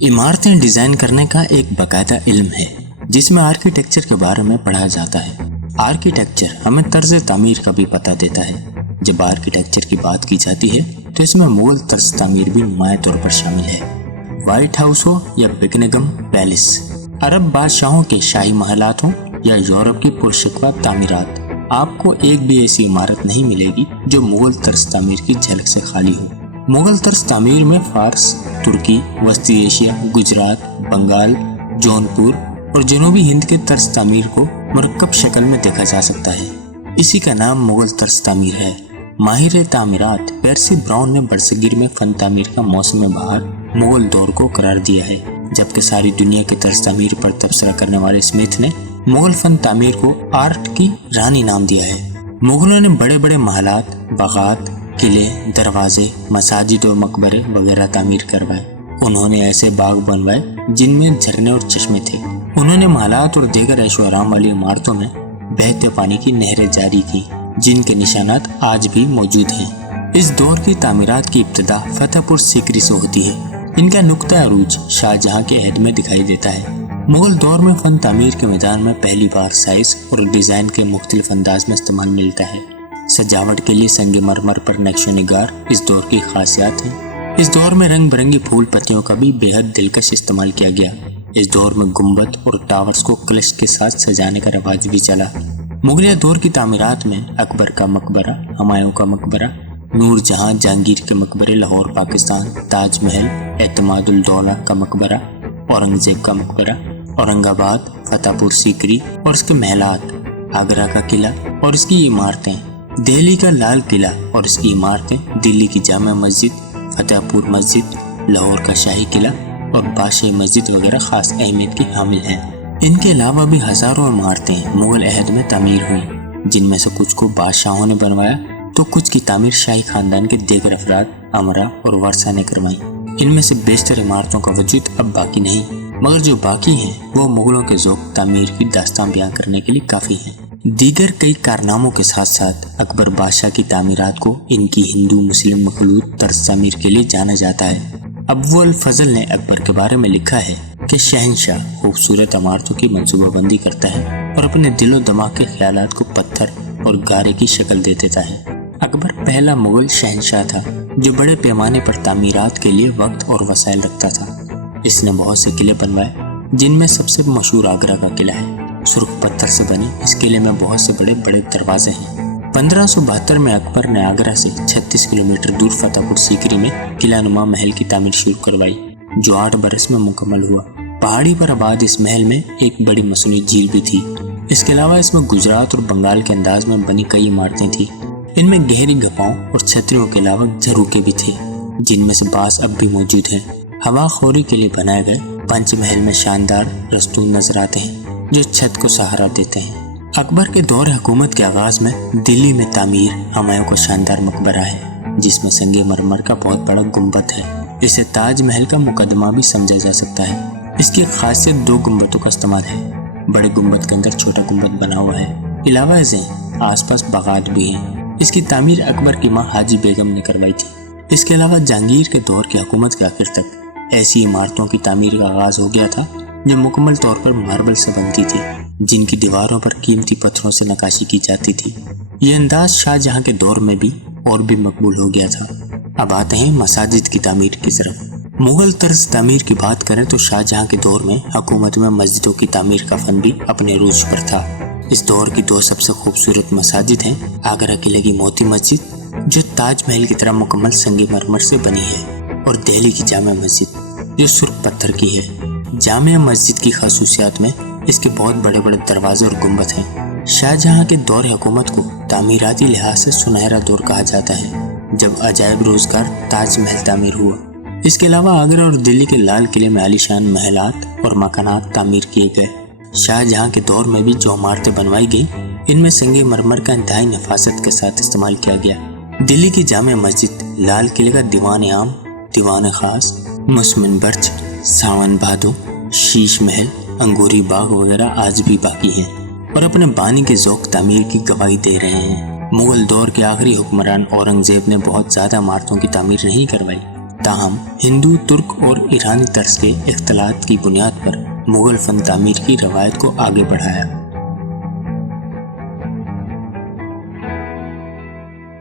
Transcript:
इमारतें डिजाइन करने का एक बाकायदा इल्म है जिसमें आर्किटेक्चर के बारे में पढ़ा जाता है। आर्किटेक्चर हमें तर्ज तामीर का भी पता देता है। जब आर्किटेक्चर की बात की जाती है तो इसमें मुगल तर्ज तामीर भी नुमायां तौर पर शामिल है। व्हाइट हाउस हो या बिकनिगम पैलेस, अरब बादशाहों के शाही महलात हों या यूरोप की पुरशिकवा तामीरात, आपको एक भी ऐसी इमारत नहीं मिलेगी जो मुगल तर्ज तामीर की झलक से खाली हो। मुगल तर्ज तामीर में फारस, तुर्की, वस्ती एशिया, गुजरात, बंगाल, जौनपुर और जनूबी हिंद के तर्ज तामीर को मुरक्कब शक्ल में देखा जा सकता है। इसी का नाम मुगल तर्ज तामीर है। माहिर तामीरात पेर्सी ब्राउन ने बरसगीर में फन तामीर का मौसम बहार मुगल दौर को करार दिया है, जबकि सारी दुनिया के तर्ज तामीर पर तबसरा करने वाले स्मिथ ने मुगल फन तामीर को आर्ट की रानी नाम दिया है। मुगलों ने बड़े बड़े महलात, बागात, किले, दरवाजे, मसाजिद और मकबरे वगैरह तामीर करवाए। उन्होंने ऐसे बाग बनवाए जिनमें झरने और चश्मे थे। उन्होंने महलात और दीगर ऐशो आराम वाली इमारतों में बहते पानी की नहरें जारी की, जिनके निशानात आज भी मौजूद हैं। इस दौर की तामीरात की इब्तिदा फतेहपुर सीकरी से होती है। इनका नुक्ता अरूज शाहजहां के अहद में दिखाई देता है। मुगल दौर में फन तामीर के मैदान में पहली बार साइज और डिजाइन के मुख्तलिफ अंदाज में इस्तेमाल मिलता है। सजावट के लिए संगे मरमर पर नक्शो निगार इस दौर की खासियत है। इस दौर में रंग बिरंगी फूल पत्तियों का भी बेहद दिलकश इस्तेमाल किया गया। इस दौर में गुंबद और टावर्स को कलश के साथ सजाने का रवाज भी चला। मुगलिया दौर की तामीरात में अकबर का मकबरा, हुमायूं का मकबरा, नूर जहां जहांगीर के मकबरे लाहौर पाकिस्तान, ताजमहल, एतमादुल दौला का मकबरा, औरंगजेब का मकबरा, औरंगाबाद, फतेहपुर सीकरी और इसके महलात, आगरा का किला और इसकी इमारतें, दिल्ली का लाल किला और इसकी इमारतें, दिल्ली की जामा मस्जिद, फतेहपुर मस्जिद, लाहौर का शाही किला और बादशाही मस्जिद वगैरह खास अहमियत की हामिल हैं। इनके अलावा भी हजारों इमारतें मुगल अहद में तामीर हुई, जिनमें से कुछ को बादशाहों ने बनवाया तो कुछ की तामीर शाही खानदान के दीगर अफराद, अमरा और वारसा ने करवाई। इनमें से बेशतर इमारतों का वजूद अब बाकी नहीं, मगर जो बाकी हैं वो मुगलों के ज़ौक़ तामीर की दास्तान बयां करने के लिए काफ़ी हैं। दीगर कई कारनामों के साथ साथ अकबर बादशाह की तामीरात को इनकी हिंदू मुस्लिम मखलूत तर्ज तामीर के लिए जाना जाता है। अब्बुल फजल ने अकबर के बारे में लिखा है कि शहंशाह खूबसूरत इमारतों की मंसूबाबंदी करता है और अपने दिलो दिमाग के ख्यालात को पत्थर और गारे की शक्ल दे देता है। अकबर पहला मुगल शहंशाह था जो बड़े पैमाने पर तामीरात के लिए वक्त और वसाइल रखता था। इसने बहुत से किले बनवाए, जिनमें सबसे मशहूर आगरा का किला है। सुर्ख पत्थर से बने इस किले में बहुत से बड़े बड़े दरवाजे हैं। 1572 में अकबर ने आगरा से 36 किलोमीटर दूर फतेहपुर सीकरी में किला नुमा महल की तामीर शुरू करवाई, जो 8 बरस में मुकम्मल हुआ। पहाड़ी पर आबाद इस महल में एक बड़ी मसनूई झील भी थी। इसके अलावा इसमें गुजरात और बंगाल के अंदाज में बनी कई इमारतें थी। इनमें गहरी गफाओं और छतरियों के अलावा झरोके भी थे, जिनमें से बास अब भी मौजूद हैं। हवाखोरी के लिए बनाए गए पंचमहल में शानदार रस्तून नजर आते हैं जो छत को सहारा देते हैं। अकबर के दौर हुकूमत के आगाज में दिल्ली में तामीर हुमायूं का शानदार मकबरा है, जिसमें संगे मरमर का बहुत बड़ा गुंबद है। इसे ताजमहल का मुकदमा भी समझा जा सकता है। इसकी खासियत 2 गुंबदों का इस्तेमाल है। बड़े गुंबद के अंदर छोटा गुंबद बना हुआ है। इलावा इसे आसपास बागात भी हैं। इसकी तामीर अकबर की माँ हाजी बेगम ने करवाई थी। इसके अलावा जहांगीर के दौर की हुकूमत के आखिर तक ऐसी इमारतों की तामीर का आगाज हो गया था जो मुकम्मल तौर पर मार्बल से बनती थी, जिनकी दीवारों पर कीमती पत्थरों से नक्काशी की जाती थी। ये अंदाज शाहजहां के दौर में भी और भी मकबूल हो गया था। अब आते हैं मसाजिद की तामीर की तरफ। मुगल तर्ज तामीर की बात करें तो शाहजहां के दौर में हुकूमत में मस्जिदों की तामीर का फन भी अपने रूज पर था। इस दौर की 2 सबसे खूबसूरत मसाजिद हैं। आगरा किले की मोती मस्जिद, जो ताजमहल की तरह मुकम्मल संगमरमर से बनी है, और दिल्ली की जामा मस्जिद, जो सुर्ख पत्थर की है। जामिया मस्जिद की खासूसियात में इसके बहुत बड़े बड़े दरवाजे और गुंबद हैं। शाहजहां के दौर हुकूमत को तामीराती लिहाज से सुनहरा दौर कहा जाता है, जब अजायब रोजगार ताजमहल तामीर हुआ। इसके अलावा आगरा और दिल्ली के लाल किले में आलीशान महलात और मकानात तामीर किए गए। शाहजहां के दौर में भी जो इमारतें बनवाई गई, इनमें संगे मरमर का इंतहाई नफासत के साथ इस्तेमाल किया गया। दिल्ली की जामा मस्जिद, लाल किले का दीवान आम, दीवान खास, मुसमिन बर्च, सावन भादो, शीश महल, अंगूरी बाग वगैरह आज भी बाकी हैं और अपने बानी के ज़ौक़ तामीर की गवाही दे रहे हैं। मुगल दौर के आखिरी हुक्मरान औरंगजेब ने बहुत ज़्यादा इमारतों की तामीर नहीं करवाई। تاہم ہندو، ترک اور ایرانی طرز کے اختلاط کی بنیاد پر مغل فن تعمیر کی روایت کو آگے بڑھایا۔